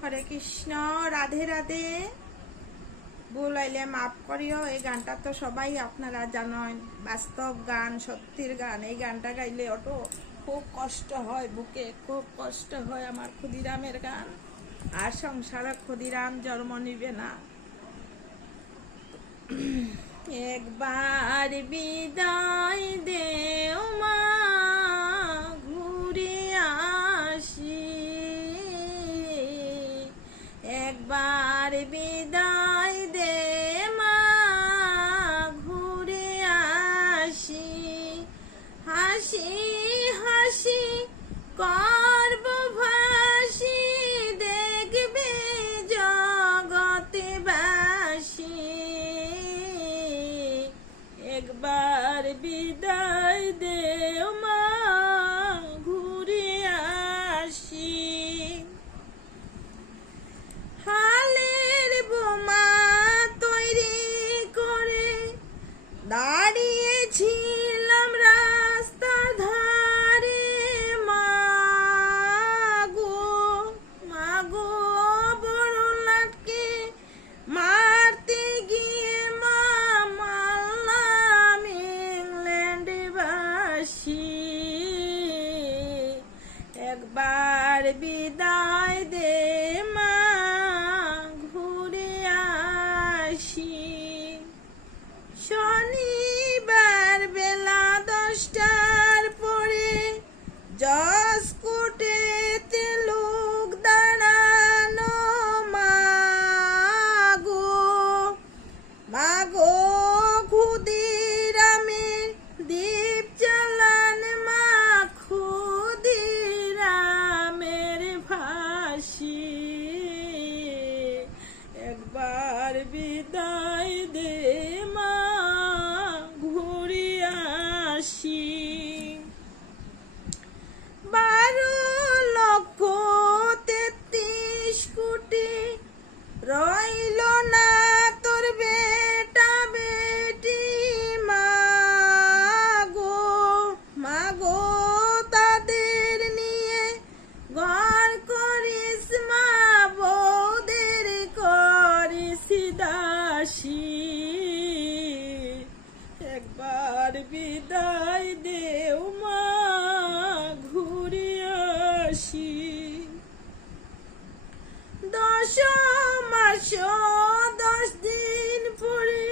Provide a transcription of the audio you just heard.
হরে কৃষ্ণ, রাধে রাধে। ভুল হইলে মাফ করিও। এই গানটা তো সবাই আপনারা জানেন, বাস্তব গান, সত্যির গান। এই গানটা গাইলে অটো খুব কষ্ট হয়, বুকে খুব কষ্ট হয়। আমার ক্ষুদিরামের গান। আর সংসারে ক্ষুদিরাম জন্ম নিবে না। একবার বিদায় দেও মা, ঘুরে আসি। একবার বিদায় দে মা, ঘুরে আসি। হাসি হাসি করব ভাসি, দেখবে জগৎবাসী। একবার বিদায় দেও মা, ঘুরে আসি। হালের বোমা তৈরি করে দাঁড়িয়েছিলাম রাস্তার ধারে। মাগো মাগো বড় লাটকে মারতে গিয়ে মা, মারলাম ইংল্যান্ডবাসী। একবার বিদায় দে মা, ঘুরে আসি। শনিবার বেলা 10টার পরে জসকোটেতে লোক দাঁড়ানো। মাগো মাগো ক্ষুদিরামের দীপ জ্বালান মা, ক্ষুদিরামের ফাঁসি। একবার বিদায় দে মা, ঘুরে আসি। 12,33,000,000 রইল না তোর বেটা বেটি। মাগো মাগো তাদের নিয়ে ঘর করিস মা, বউদের করিস দাসী। একবার বিদায় দেও মা, ঘুরে আসি। 10 মাস 10 দিন পরে